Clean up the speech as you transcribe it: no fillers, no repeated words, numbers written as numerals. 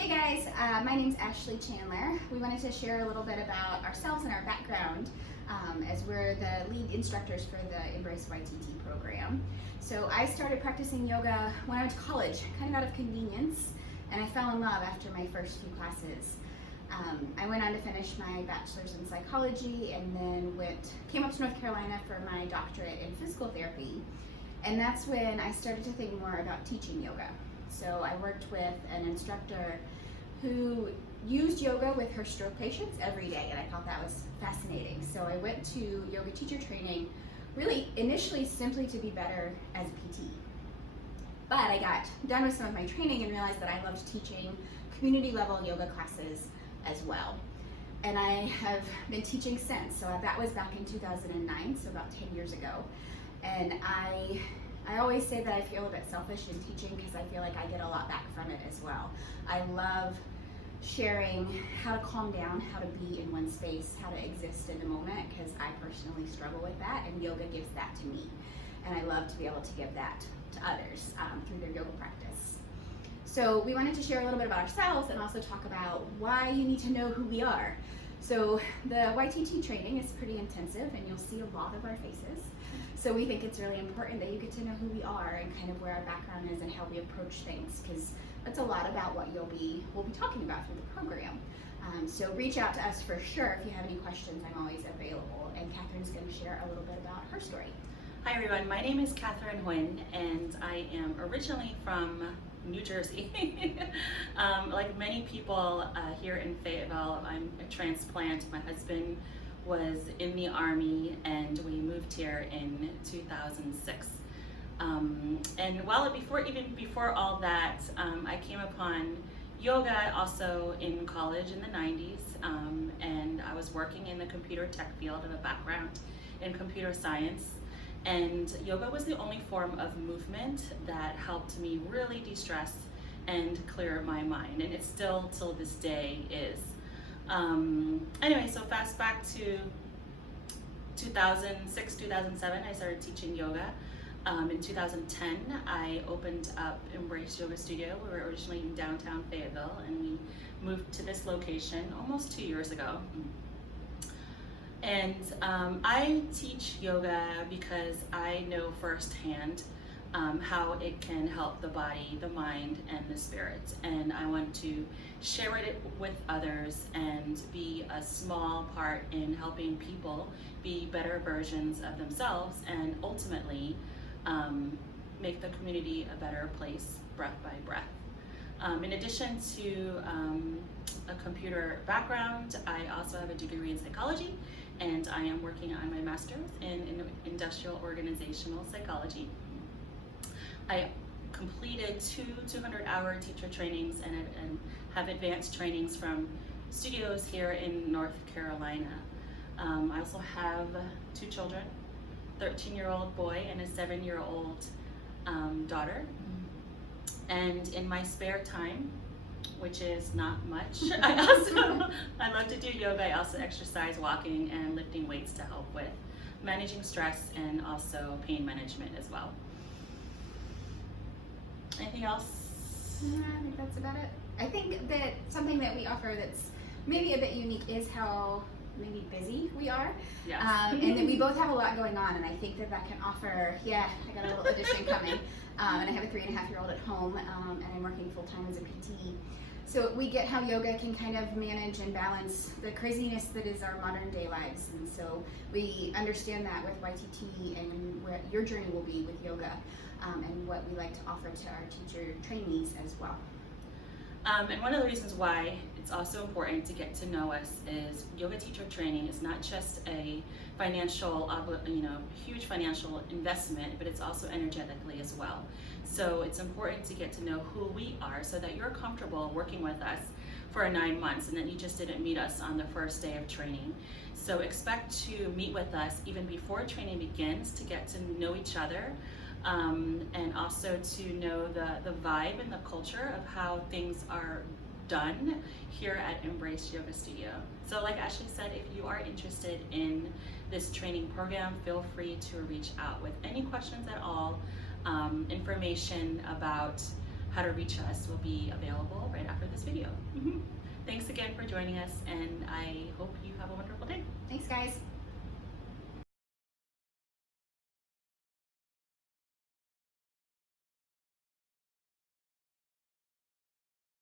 Hey guys, my name's Ashley Chandler. We wanted to share a little bit about ourselves and our background as we're the lead instructors for the Embrace YTT program. So I started practicing yoga when I went to college, kind of out of convenience, and I fell in love after my first few classes. I went on to finish my bachelor's in psychology and then came up to North Carolina for my doctorate in physical therapy. And that's when I started to think more about teaching yoga. So I worked with an instructor who used yoga with her stroke patients every day, and I thought that was fascinating. So I went to yoga teacher training, really initially simply to be better as a PT. But I got done with some of my training and realized that I loved teaching community level yoga classes as well. And I have been teaching since, so that was back in 2009, so about 10 years ago. And I always say that I feel a bit selfish in teaching because I feel like I get a lot back from it as well. I love sharing how to calm down, how to be in one space, how to exist in the moment, because I personally struggle with that, and yoga gives that to me. And I love to be able to give that to others through their yoga practice. So we wanted to share a little bit about ourselves and also talk about why you need to know who we are. So the YTT training is pretty intensive, and you'll see a lot of our faces. So we think it's really important that you get to know who we are and kind of where our background is and how we approach things, because that's a lot about what we'll be talking about through the program. So reach out to us for sure if you have any questions. I'm always available. And Catherine's going to share a little bit about her story. Hi everyone, my name is Catherine Huynh, and I am originally from New Jersey. Like many people here in Fayetteville, I'm a transplant. My husband was in the Army and we moved here in 2006. And before all that, I came upon yoga also in college in the 90s, and I was working in the computer tech field of a background in computer science. And yoga was the only form of movement that helped me really de-stress and clear my mind, and it still till this day is. Anyway, so fast back to 2006, 2007, I started teaching yoga. In 2010, I opened up Embrace Yoga Studio. We were originally in downtown Fayetteville, and we moved to this location almost 2 years ago. And I teach yoga because I know firsthand how it can help the body, the mind, and the spirit. And I want to share it with others and be a small part in helping people be better versions of themselves and ultimately make the community a better place, breath by breath. In addition to a computer background, I also have a degree in psychology, and I am working on my master's in industrial organizational psychology. I completed two 200-hour teacher trainings and have advanced trainings from studios here in North Carolina. I also have 2 children, 13-year-old boy and a 7-year-old daughter. And in my spare time, which is not much, I love to do yoga. I also exercise, walking, and lifting weights to help with managing stress and also pain management as well. Anything else? I think that's about it. I think that something that we offer that's maybe a bit unique is how maybe busy we are. Yes. And that we both have a lot going on, and I think that can offer, I got a little addition coming, and I have a 3.5-year-old at home, and I'm working full-time as a PT. So we get how yoga can kind of manage and balance the craziness that is our modern day lives, and so we understand that with YTT and where your journey will be with yoga, and what we like to offer to our teacher trainees as well. And one of the reasons why it's also important to get to know us is yoga teacher training is not just a financial, huge financial investment, but it's also energetically as well. So it's important to get to know who we are so that you're comfortable working with us for 9 months and then you just didn't meet us on the first day of training. So expect to meet with us even before training begins to get to know each other. And also to know the vibe and the culture of how things are done here at Embrace Yoga Studio. So like Ashley said, if you are interested in this training program, feel free to reach out with any questions at all. Information about how to reach us will be available right after this video. you. Thanks again for joining us, and I hope you have a wonderful day. Thanks, guys.